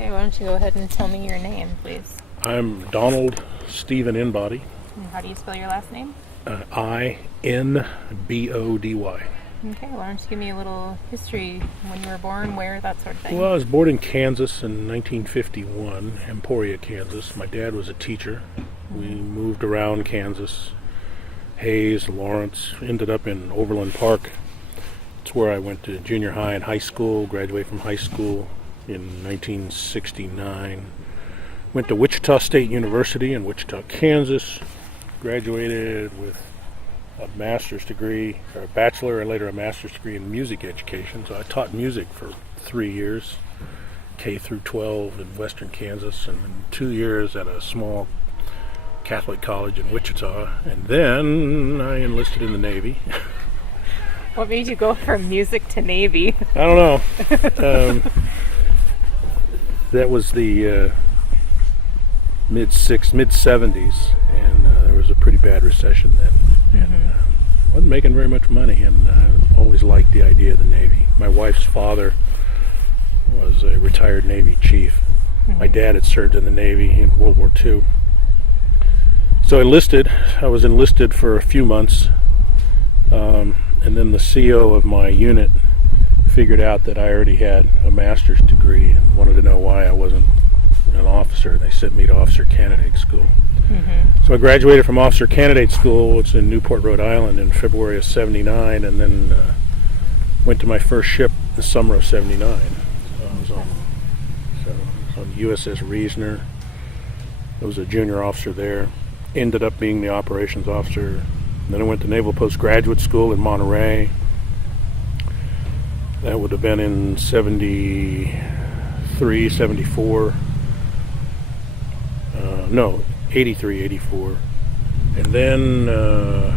Okay, why don't you go ahead and tell me your name, please? I'm Donald Stephen Inbody. And how do you spell your last name? Inbody. Okay, why don't you give me a little history, when you were born, where, that sort of thing. Well, I was born in Kansas in 1951, Emporia, Kansas. My dad was a teacher. We moved around Kansas, Hayes, Lawrence, ended up in Overland Park. It's where I went to junior high and high school, graduated from high school in 1969. Went to Wichita State University in Wichita, Kansas. Graduated with a master's degree, or a bachelor, and later a master's degree in music education. So I taught music for 3 years, K through 12 in western Kansas, and then 2 years at a small Catholic college in Wichita. And then I enlisted in the Navy. What made you go from music to Navy? I don't know. That was the mid-70s, and there was a pretty bad recession then. And wasn't making very much money, and I always liked the idea of the Navy. My wife's father was a retired Navy chief. My dad had served in the Navy in World War II. So I was enlisted for a few months, and then the CO of my unit figured out that I already had a master's degree and wanted to know why I wasn't an officer. They sent me to officer candidate school. So I graduated from officer candidate school. It's in Newport, Rhode Island in February of 79, and then went to my first ship in the summer of 79. So I was on USS Reasoner. I was a junior officer there. Ended up being the operations officer. Then I went to Naval Postgraduate School in Monterey. That would have been in 73, 74. 83, 84. And then I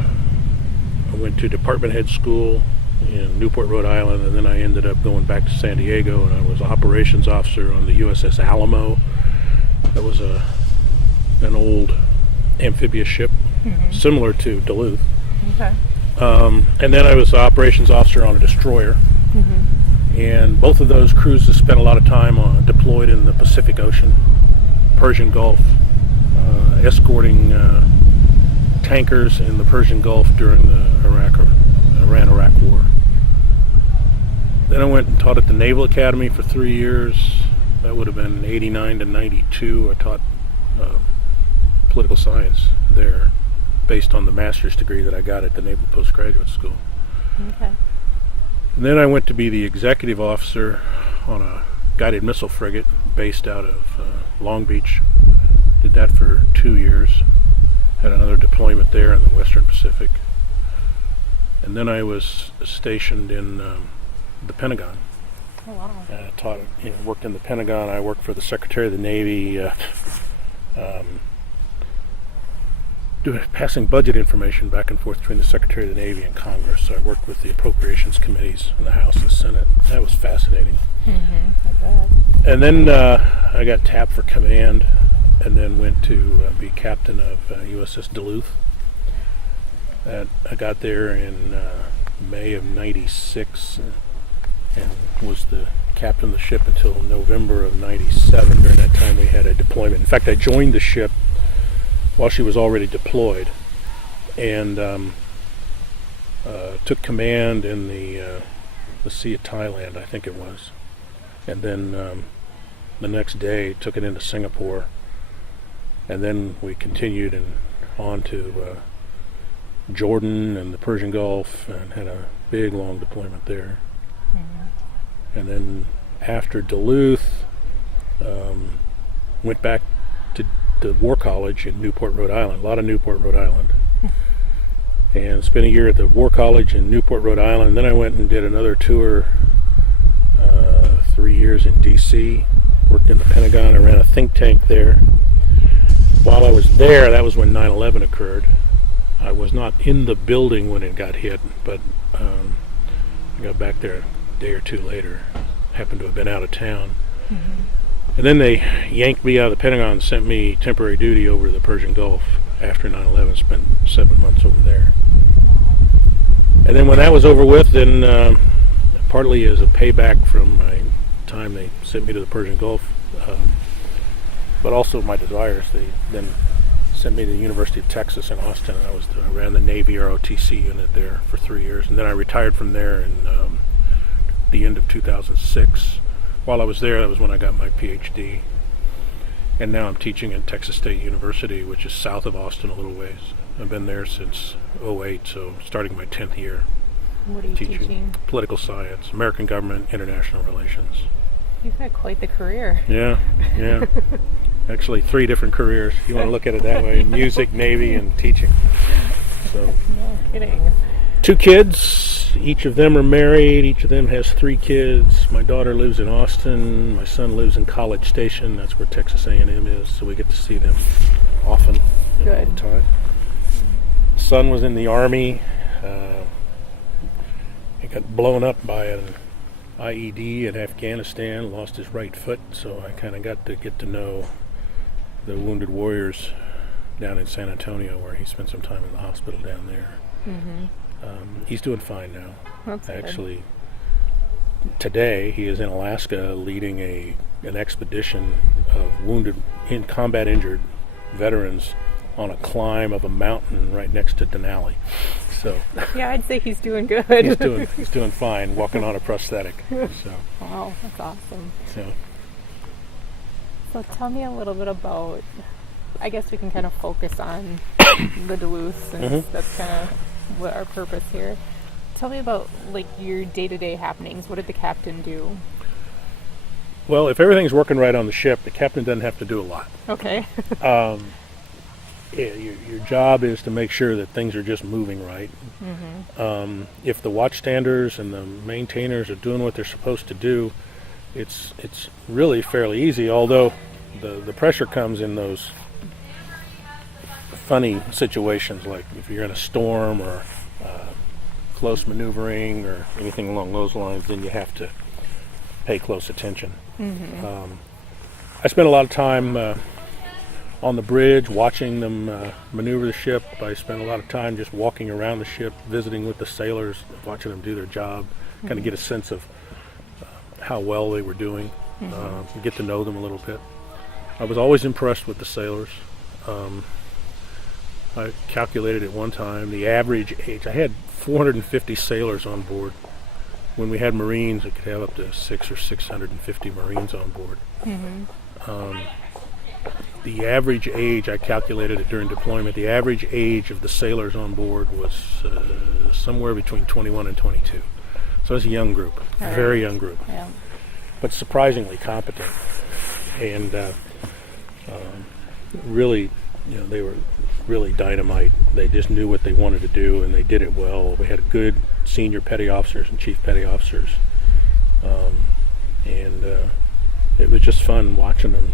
went to department head school in Newport, Rhode Island, and then I ended up going back to San Diego, and I was operations officer on the USS Alamo. That was an old amphibious ship, similar to Duluth. Okay. And then I was operations officer on a destroyer. And both of those cruises spent a lot of time deployed in the Pacific Ocean, Persian Gulf, escorting tankers in the Persian Gulf during the Iran-Iraq War. Then I went and taught at the Naval Academy for 3 years. That would have been 89 to 92. I taught political science there based on the master's degree that I got at the Naval Postgraduate School. Okay. And then I went to be the executive officer on a guided missile frigate based out of Long Beach. Did that for 2 years. Had another deployment there in the Western Pacific. And then I was stationed in the Pentagon. Oh, wow. Worked in the Pentagon. I worked for the Secretary of the Navy, passing budget information back and forth between the Secretary of the Navy and Congress. So I worked with the appropriations committees in the House and Senate. That was fascinating. I bet. And then I got tapped for command, and then went to be captain of USS Duluth. I got there in May of 96 and was the captain of the ship until November of 97. During that time we had a deployment. In fact, I joined the ship while she was already deployed, and took command in the Sea of Thailand, I think it was. And then the next day took it into Singapore, and then we continued on to Jordan and the Persian Gulf, and had a big long deployment there. And then after Duluth, went back to the War College in Newport, Rhode Island. A lot of Newport, Rhode Island. And spent a year at the War College in Newport, Rhode Island. Then I went and did another tour, 3 years in D.C. Worked in the Pentagon. I ran a think tank there. While I was there, that was when 9/11 occurred. I was not in the building when it got hit, but I got back there a day or two later. Happened to have been out of town. And then they yanked me out of the Pentagon and sent me temporary duty over to the Persian Gulf after 9/11. Spent 7 months over there. And then when that was over with, then partly as a payback from my time they sent me to the Persian Gulf, but also my desires. They then sent me to the University of Texas in Austin, and I ran the Navy ROTC unit there for 3 years, and then I retired from there in the end of 2006. While I was there, that was when I got my PhD, and now I'm teaching at Texas State University, which is south of Austin a little ways. I've been there since '08, so starting my 10th year. What are you teaching? Political science, American government, international relations. You've had quite the career. Yeah. Actually, 3 different careers. You want to look at it that way: music, Navy, and teaching. So, No kidding. 2 kids. Each of them are married. Each of them has 3 kids. My daughter lives in Austin. My son lives in College Station. That's where Texas A&M is. So we get to see them often, all the time. Son was in the Army. He got blown up by an IED in Afghanistan, lost his right foot, so I kind of got to get to know the wounded warriors down in San Antonio, where he spent some time in the hospital down there. He's doing fine now. That's Actually, today he is in Alaska leading an expedition of wounded, combat injured veterans on a climb of a mountain right next to Denali. So Yeah, I'd say he's doing good. he's doing fine, walking on a prosthetic. So Wow, that's awesome. so So tell me a little bit about, I guess we can kind of focus on the Duluth, since that's kind of what our purpose here. Tell me about like your day-to-day happenings. What did the captain do? well, if everything's working right on the ship, the captain doesn't have to do a lot. Okay. Your job is to make sure that things are just moving right. If the watchstanders and the maintainers are doing what they're supposed to do, it's really fairly easy, although the pressure comes in those funny situations, like if you're in a storm or close maneuvering or anything along those lines, then you have to pay close attention. I spent a lot of time on the bridge watching them maneuver the ship. I spent a lot of time just walking around the ship, visiting with the sailors, watching them do their job, kind of get a sense of how well they were doing, get to know them a little bit. I was always impressed with the sailors. I calculated at one time the average age. I had 450 sailors on board. When we had Marines, it could have up to 600 or 650 Marines on board. The average age, I calculated it during deployment, the average age of the sailors on board was somewhere between 21 and 22. So it's a young group, very young group, Yeah. but surprisingly competent. And really, they were really dynamite. They just knew what they wanted to do, and they did it well. We had good senior petty officers and chief petty officers, and it was just fun watching them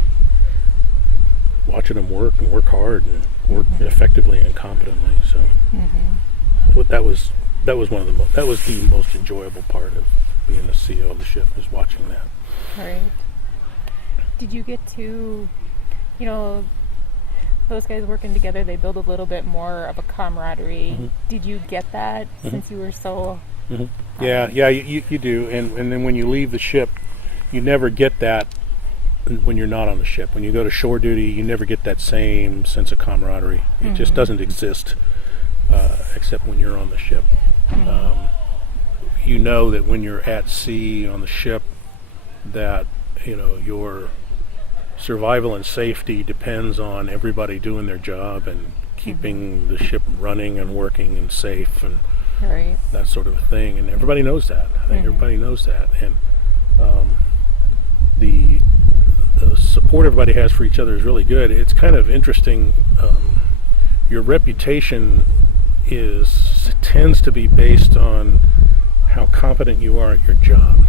work and work hard and work effectively and competently. So that was one of the most enjoyable part of being the CEO of the ship, is watching that. Right. Did you get to, those guys working together, they build a little bit more of a camaraderie. Did you get that since you were so... Yeah, you do. And then when you leave the ship, you never get that when you're not on the ship. When you go to shore duty, you never get that same sense of camaraderie. It just doesn't exist except when you're on the ship. You know that when you're at sea on the ship, that your survival and safety depends on everybody doing their job and keeping the ship running and working and safe and that sort of a thing. And everybody knows that. I think everybody knows that. And the support everybody has for each other is really good. It's kind of interesting. Your reputation tends to be based on how competent you are at your job.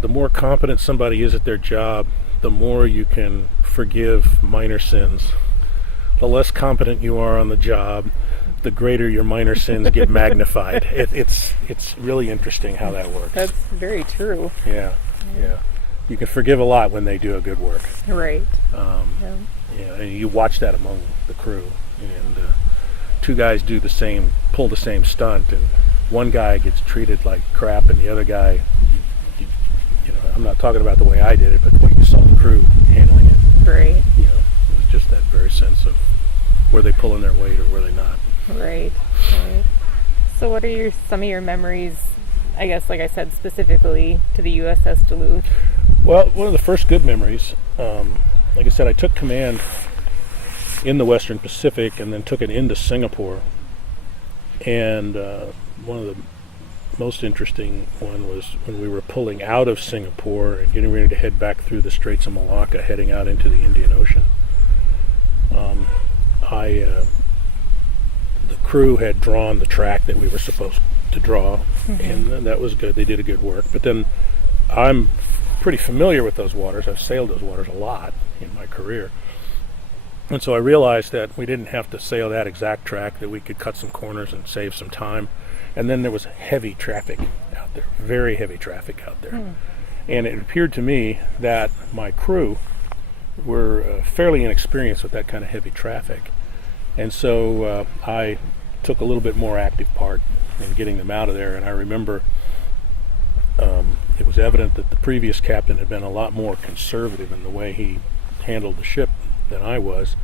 The more competent somebody is at their job, the more you can forgive minor sins. The less competent you are on the job, the greater your minor sins get magnified. It's really interesting how that works. That's very true. Yeah. You can forgive a lot when they do a good work. Right. And you watch that among the crew. And 2 guys pull the same stunt, and one guy gets treated like crap, and the other guy, I'm not talking about the way I did it, but the way you saw the crew handling it. Right. You know, it was just that very sense of were they pulling their weight or were they not. Right. So what are some of your memories, I guess, like I said, specifically to the USS Duluth? Well, one of the first good memories, like I said, I took command in the Western Pacific and then took it into Singapore. And one of the most interesting one was when we were pulling out of Singapore and getting ready to head back through the Straits of Malacca, heading out into the Indian Ocean. The crew had drawn the track that we were supposed to draw, and that was good. They did a good work. But then I'm pretty familiar with those waters. I've sailed those waters a lot in my career. And so I realized that we didn't have to sail that exact track, that we could cut some corners and save some time. And then there was heavy traffic out there, very heavy traffic out there. And it appeared to me that my crew were fairly inexperienced with that kind of heavy traffic. And so I took a little bit more active part in getting them out of there. And I remember it was evident that the previous captain had been a lot more conservative in the way he handled the ship than I was.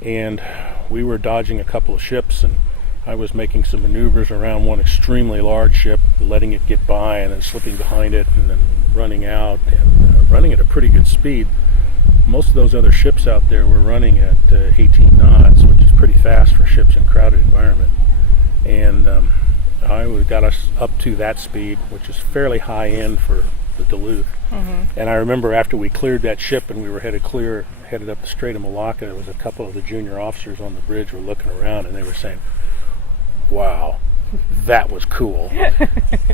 And we were dodging a couple of ships, and I was making some maneuvers around one extremely large ship, letting it get by and then slipping behind it and then running out and running at a pretty good speed. Most of those other ships out there were running at 18 knots, which is pretty fast for ships in a crowded environment. And I got us up to that speed, which is fairly high end for the Duluth. And I remember after we cleared that ship and we were headed up the Strait of Malacca, there was a couple of the junior officers on the bridge were looking around and they were saying, "Wow, that was cool."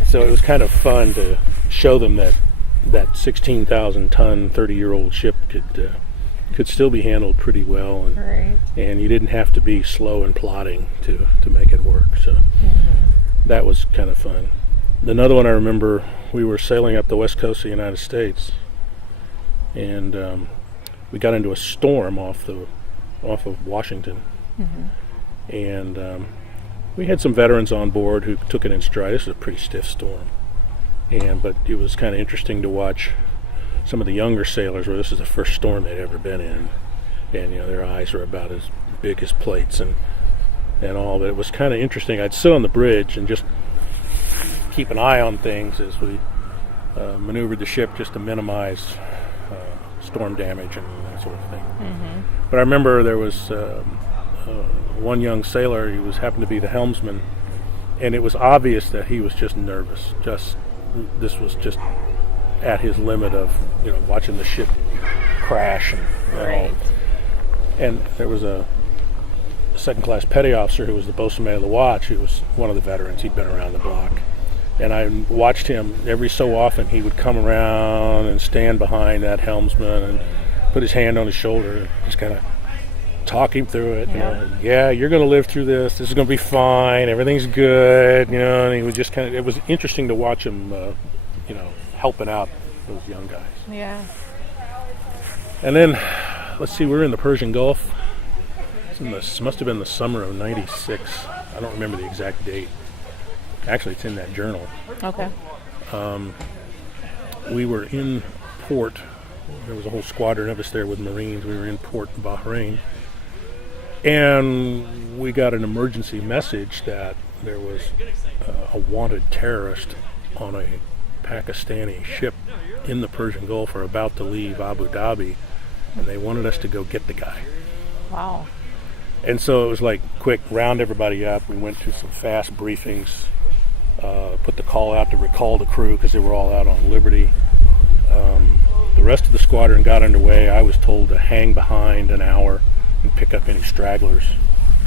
So it was kind of fun to show them that 16,000 ton 30-year-old ship could still be handled pretty well, and you didn't have to be slow and plodding to make it work. So that was kind of fun. Another one I remember, we were sailing up the west coast of the United States, and we got into a storm off of Washington, and we had some veterans on board who took it in stride. This was a pretty stiff storm. But it was kind of interesting to watch some of the younger sailors, where this is the first storm they'd ever been in, and their eyes were about as big as plates and all. But it was kind of interesting. I'd sit on the bridge and just keep an eye on things as we maneuvered the ship just to minimize storm damage and that sort of thing. But I remember there was one young sailor. He happened to be the helmsman, and it was obvious that he was just nervous. This was just at his limit of watching the ship crash and all. And there was a second-class petty officer who was the bosun man of the watch, who was one of the veterans. He'd been around the block, and I watched him every so often. He would come around and stand behind that helmsman and put his hand on his shoulder and just kind of talk him through it. Yeah, you're going to live through this. This is going to be fine. Everything's good. And he was just kind of. It was interesting to watch him, helping out those young guys. Yeah. And then, let's see, we were in the Persian Gulf. This must have been the summer of '96. I don't remember the exact date. Actually, it's in that journal. Okay. We were in port. There was a whole squadron of us there with Marines. We were in port in Bahrain. And we got an emergency message that there was a wanted terrorist on a Pakistani ship in the Persian Gulf, or about to leave Abu Dhabi, and they wanted us to go get the guy. Wow. And so it was like, quick, round everybody up. We went through some fast briefings, put the call out to recall the crew because they were all out on liberty. The rest of the squadron got underway. I was told to hang behind an hour and pick up any stragglers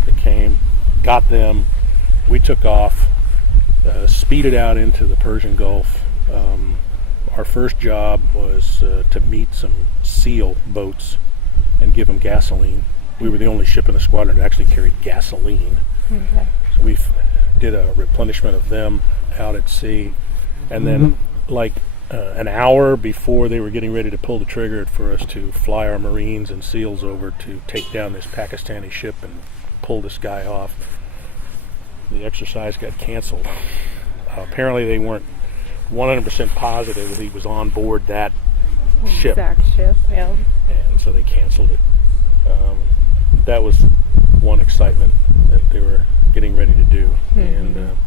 that came. Got them. We took off, speeded out into the Persian Gulf. Our first job was to meet some SEAL boats and give them gasoline. We were the only ship in the squadron that actually carried gasoline. Okay. So we did a replenishment of them out at sea. And then, an hour before they were getting ready to pull the trigger for us to fly our Marines and SEALs over to take down this Pakistani ship and pull this guy off, the exercise got canceled. Apparently they weren't 100% positive that he was on board that ship. Exact ship, yeah. And so they canceled it. That was one excitement that they were getting ready to do. And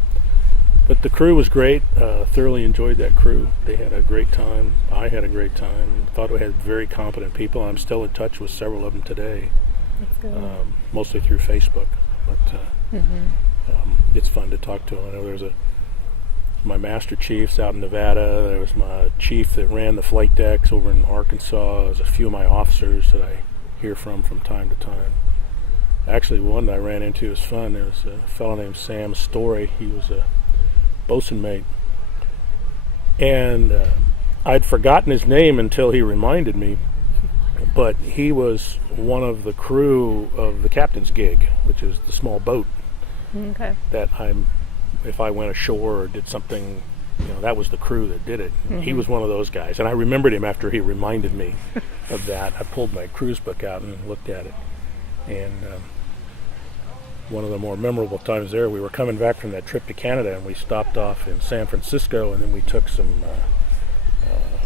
but the crew was great. Thoroughly enjoyed that crew. They had a great time. I had a great time. Thought we had very competent people. I'm still in touch with several of them today. That's good. Mostly through Facebook. But it's fun to talk to them. I know there's my master chiefs out in Nevada. There was my chief that ran the flight decks over in Arkansas. There's a few of my officers that I hear from time to time. Actually, one that I ran into was fun. There was a fellow named Sam Story. He was a bosun mate. And I'd forgotten his name until he reminded me. But he was one of the crew of the captain's gig, which is the small boat. Okay. That if I went ashore or did something, that was the crew that did it. He was one of those guys. And I remembered him after he reminded me of that. I pulled my cruise book out and looked at it. And one of the more memorable times there, we were coming back from that trip to Canada, and we stopped off in San Francisco, and then we took some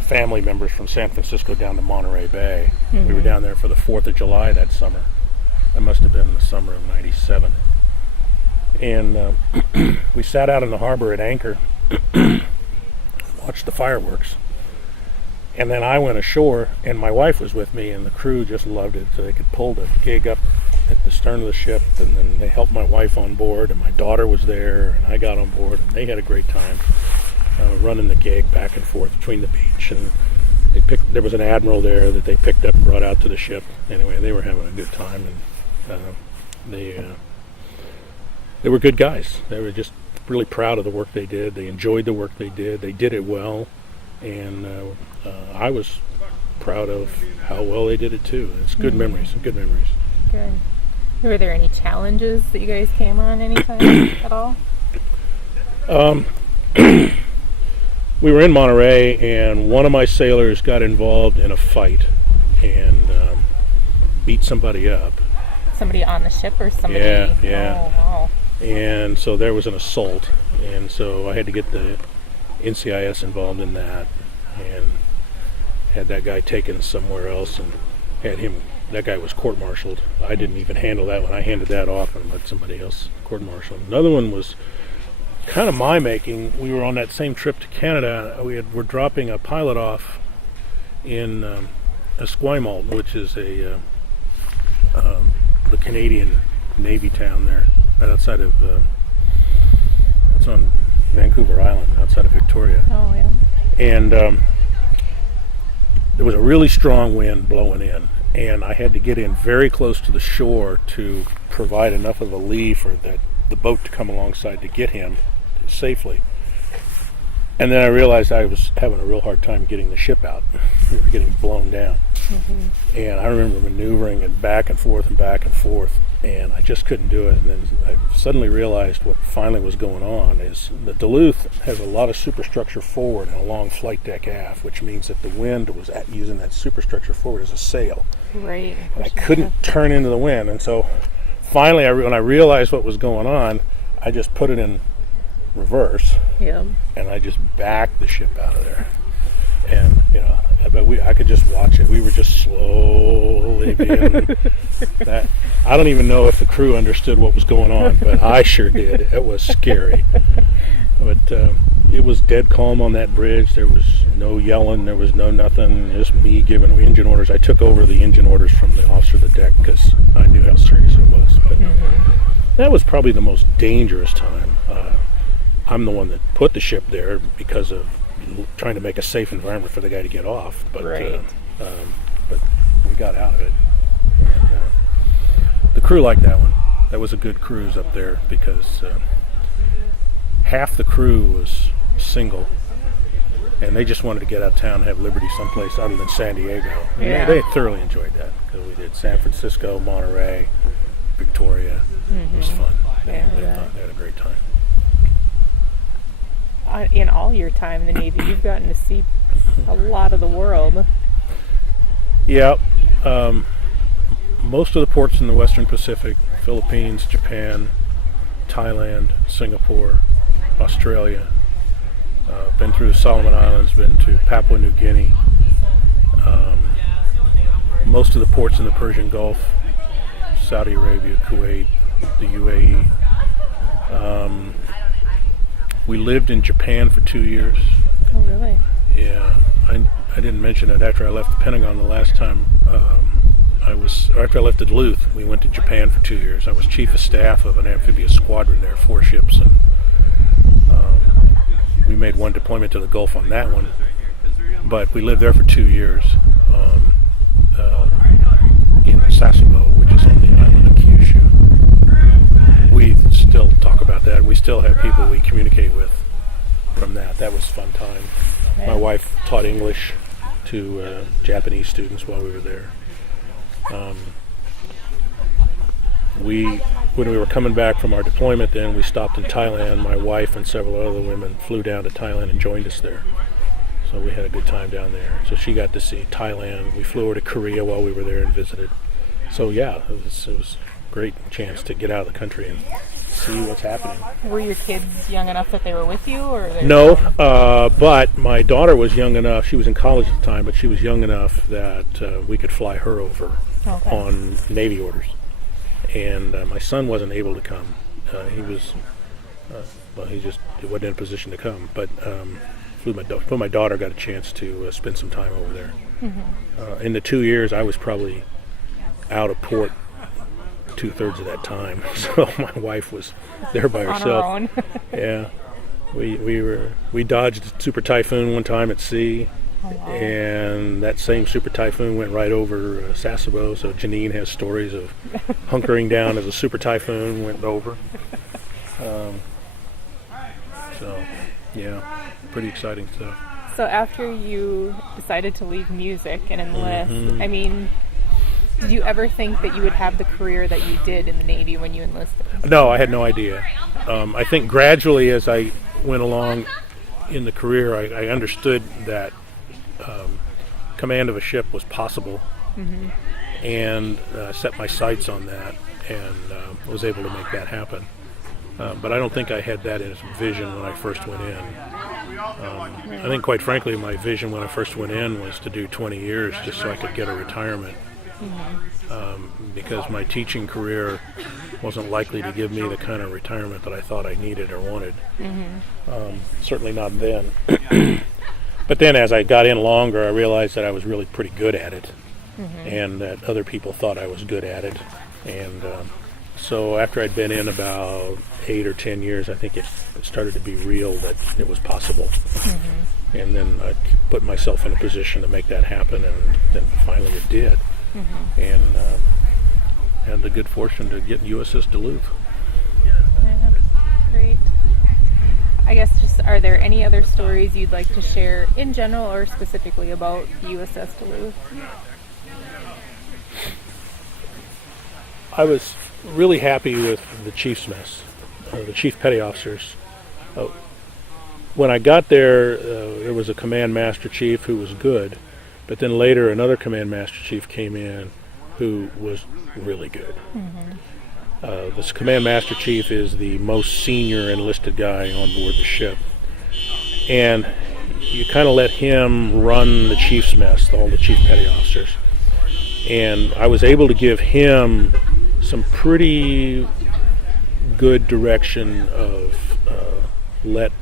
family members from San Francisco down to Monterey Bay. We were down there for the 4th of July that summer. That must have been the summer of '97. And we sat out in the harbor at anchor, watched the fireworks. And then I went ashore, and my wife was with me, and the crew just loved it. So they could pull the gig up at the stern of the ship, and then they helped my wife on board, and my daughter was there, and I got on board, and they had a great time running the gig back and forth between the beach. And there was an admiral there that they picked up and brought out to the ship. Anyway, they were having a good time, and they were good guys. They were just really proud of the work they did. They enjoyed the work they did. They did it well, and I was proud of how well they did it too. It's good memories. Good. Were there any challenges that you guys came on anytime at all? We were in Monterey, and one of my sailors got involved in a fight and beat somebody up. Somebody on the ship or somebody? Yeah. Oh, wow. And so there was an assault, and so I had to get the NCIS involved in that, and had that guy taken somewhere else, and that guy was court-martialed. I didn't even handle that one. I handed that off and let somebody else court-martial. Another one was kind of my making. We were on that same trip to Canada. We're dropping a pilot off in Esquimalt, which is the Canadian Navy town there, right outside of it's on Vancouver Island, outside of Victoria. Oh, yeah. And there was a really strong wind blowing in, and I had to get in very close to the shore to provide enough of a lee for the boat to come alongside to get him safely. And then I realized I was having a real hard time getting the ship out. We were getting blown down. And I remember maneuvering it back and forth, and I just couldn't do it. And then I suddenly realized what finally was going on is the Duluth has a lot of superstructure forward and a long flight deck aft, which means that the wind was using that superstructure forward as a sail. Right. And I couldn't turn into the wind. And so finally, when I realized what was going on, I just put it in reverse. Yeah. And I just backed the ship out of there. And, but I could just watch it. We were just slowly being that. I don't even know if the crew understood what was going on, but I sure did. It was scary. But it was dead calm on that bridge. There was no yelling. There was no nothing. Just me giving engine orders. I took over the engine orders from the officer of the deck because I knew how serious it was. But that was probably the most dangerous time. I'm the one that put the ship there because of trying to make a safe environment for the guy to get off. But but we got out of it. And, the crew liked that one. That was a good cruise up there because half the crew was single, and they just wanted to get out of town and have liberty someplace other than San Diego. And they thoroughly enjoyed that because we did San Francisco, Monterey, Victoria. It was fun. They had a great time. In all your time in the Navy, you've gotten to see a lot of the world. Yeah. Most of the ports in the Western Pacific, Philippines, Japan, Thailand, Singapore, Australia. Been through the Solomon Islands, been to Papua New Guinea, most of the ports in the Persian Gulf, Saudi Arabia, Kuwait, the UAE. We lived in Japan for 2 years. Oh, really? Yeah, I didn't mention it. After I left the Pentagon the last time, after I left Duluth, we went to Japan for 2 years. I was chief of staff of an amphibious squadron there, 4 ships, and we made one deployment to the Gulf on that one. But we lived there for 2 years in Sasebo, which is on the island of Kyushu. We still talk about that. We still have people we communicate with from that. That was a fun time. My wife taught English to Japanese students while we were there. When we were coming back from our deployment, then we stopped in Thailand. My wife and several other women flew down to Thailand and joined us there. So we had a good time down there. So she got to see Thailand. We flew over to Korea while we were there and visited. So yeah, it was a great chance to get out of the country and see what's happening. Were your kids young enough that they were with you, or no? But my daughter was young enough. She was in college at the time, but she was young enough that we could fly her over on Navy orders. And my son wasn't able to come. He wasn't in a position to come. But my daughter got a chance to spend some time over there. Mm-hmm. In the 2 years, I was probably out of port 2/3 of that time. So my wife was there by herself. On her own. Yeah, we dodged a super typhoon one time at sea. Oh, wow. And that same super typhoon went right over Sasebo, so Janine has stories of hunkering down as a super typhoon went over. So, yeah, pretty exciting stuff. So after you decided to leave music and enlist, mm-hmm. I mean, did you ever think that you would have the career that you did in the Navy when you enlisted? No, I had no idea. I think gradually as I went along in the career, I understood that command of a ship was possible, mm-hmm. and set my sights on that and was able to make that happen. But I don't think I had that as vision when I first went in. I think, quite frankly, my vision when I first went in was to do 20 years just so I could get a retirement. Mm-hmm. Because my teaching career wasn't likely to give me the kind of retirement that I thought I needed or wanted. Mm-hmm. Certainly not then. But then as I got in longer, I realized that I was really pretty good at it, mm-hmm. and that other people thought I was good at it. And so after I'd been in about 8 or 10 years, I think it started to be real that it was possible. Mm-hmm. And then I put myself in a position to make that happen, and then finally it did. Mm-hmm. And had the good fortune to get USS Duluth. Yeah, great. I guess just, are there any other stories you'd like to share in general or specifically about USS Duluth? I was really happy with the Chief's mess, the Chief Petty Officers. When I got there, there was a Command Master Chief who was good, but then later another Command Master Chief came in who was really good. Mm-hmm. This Command Master Chief is the most senior enlisted guy on board the ship. And you kind of let him run the Chief's mess, all the Chief Petty Officers. And I was able to give him some pretty good direction of let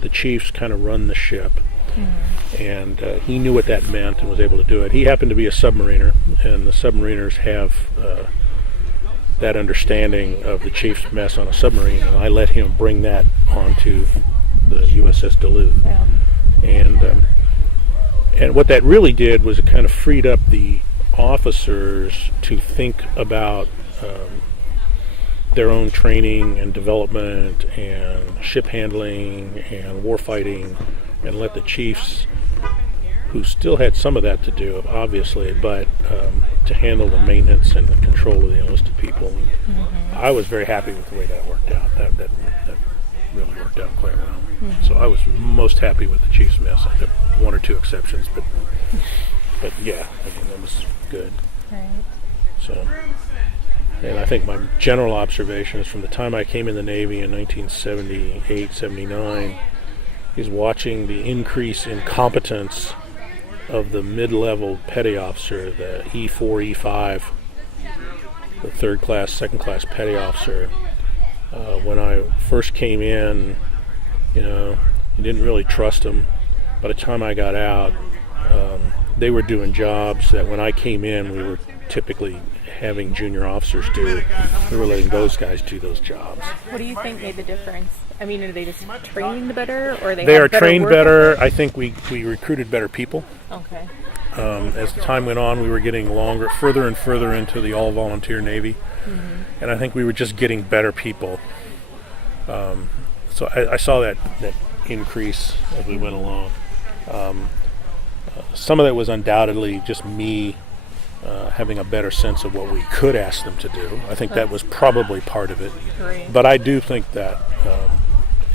the chiefs kind of run the ship. Mm-hmm. And he knew what that meant and was able to do it. He happened to be a submariner, and the submariners have that understanding of the chief's mess on a submarine, and I let him bring that onto the USS Duluth. Yeah. And what that really did was it kind of freed up the officers to think about their own training and development and ship handling and warfighting, and let the chiefs, who still had some of that to do, obviously, but to handle the maintenance and the control of the enlisted people. Mm-hmm. I was very happy with the way that worked out. That really worked out quite well. Mm-hmm. So I was most happy with the Chief's mess. I had 1 or 2 exceptions, but yeah, I mean, that was good. Right. So, and I think my general observation is from the time I came in the Navy in 1978, 79, is watching the increase in competence of the mid-level petty officer, the E4, E5, the third class, second class petty officer. When I first came in, you didn't really trust them. By the time I got out, they were doing jobs that when I came in, we were typically having junior officers do. We were letting those guys do those jobs. What do you think made the difference? I mean, are they just trained better, or they have are better trained work better. ethic? I think we recruited better people. Okay. As the time went on, we were getting further and further into the all-volunteer Navy, and I think we were just getting better people. So I saw that increase as we went along. Some of that was undoubtedly just me having a better sense of what we could ask them to do. I think that was probably part of it. Great. But I do think that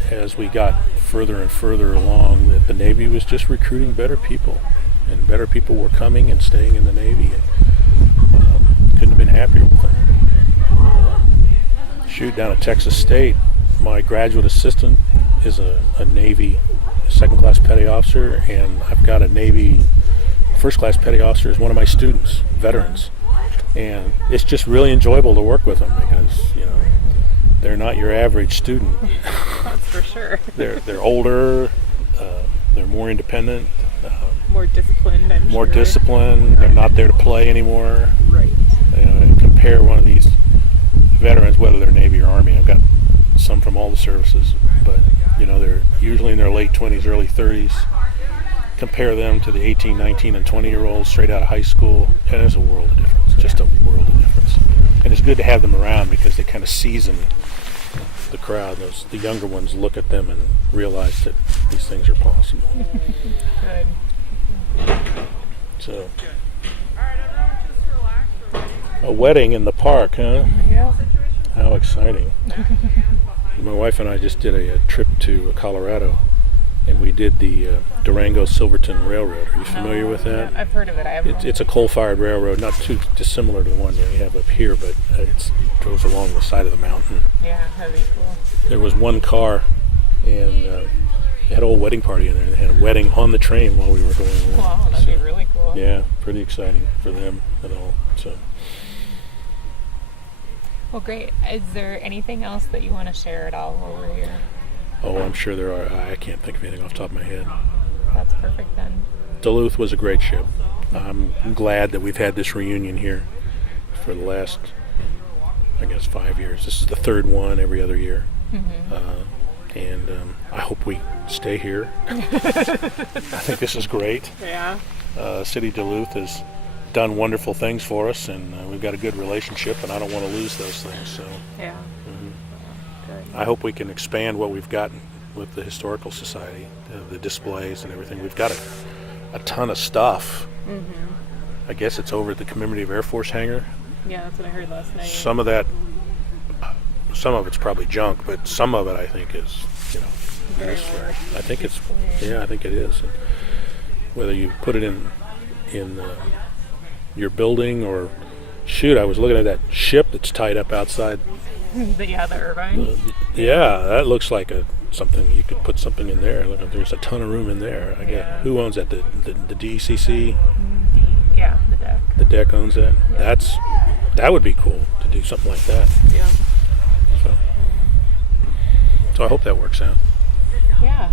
as we got further and further along, that the Navy was just recruiting better people. And better people were coming and staying in the Navy, and couldn't have been happier with them. Shoot, down at Texas State, my graduate assistant is a Navy second-class petty officer, and I've got a Navy first-class petty officer as one of my students, veterans. And it's just really enjoyable to work with them because, they're not your average student. That's for sure. They're older, they're more independent. More disciplined, I'm More sure. disciplined. They're not there to play anymore. Right. Compare one of these veterans, whether they're Navy or Army. I've got some from all the services, but they're usually in their late 20s, early 30s. Compare them to the 18, 19, and 20-year-olds straight out of high school, and there's a world of difference. Just a world of difference. And it's good to have them around because they kind of season the crowd. The younger ones look at them and realize that these things are possible. Good. So, a wedding in the park, huh? Yeah. How exciting. My wife and I just did a trip to Colorado, and we did the Durango-Silverton Railroad. Are you familiar with that? Yeah, I've heard of it. I haven't. It's a coal-fired railroad, not too dissimilar to the one that we have up here, but it goes along the side of the mountain. Yeah, that'd be cool. There was one car, and they had a whole wedding party in there. They had a wedding on the train while we were going along. Wow, that'd be really cool. Yeah, pretty exciting for them and all. So. Well, great. Is there anything else that you want to share at all while we're here? Oh, I'm sure there are. I can't think of anything off the top of my head. That's perfect then. Duluth was a great ship. I'm glad that we've had this reunion here for the last, 5 years. This is the third one every other year. And I hope we stay here. I think this is great. Yeah. City of Duluth has done wonderful things for us, and we've got a good relationship, and I don't want to lose those things. So Yeah. Good. I hope we can expand what we've got with the Historical Society, the displays and everything. We've got a ton of stuff. I guess it's over at the Commemorative Air Force hangar. Yeah, that's what I heard last night. Some of it's probably junk, but some of it I think is, Very useful. large. I think I think it is. And whether you put it in your building or, shoot, I was looking at that ship that's tied up outside. The Irvine. Yeah, that looks like something you could put something in there. Look, there's a ton of room in there. Who owns that? The DECC? Yeah, the deck. The deck owns that. Yeah. That would be cool to do something like that. Yeah. So I hope that works out. Yeah.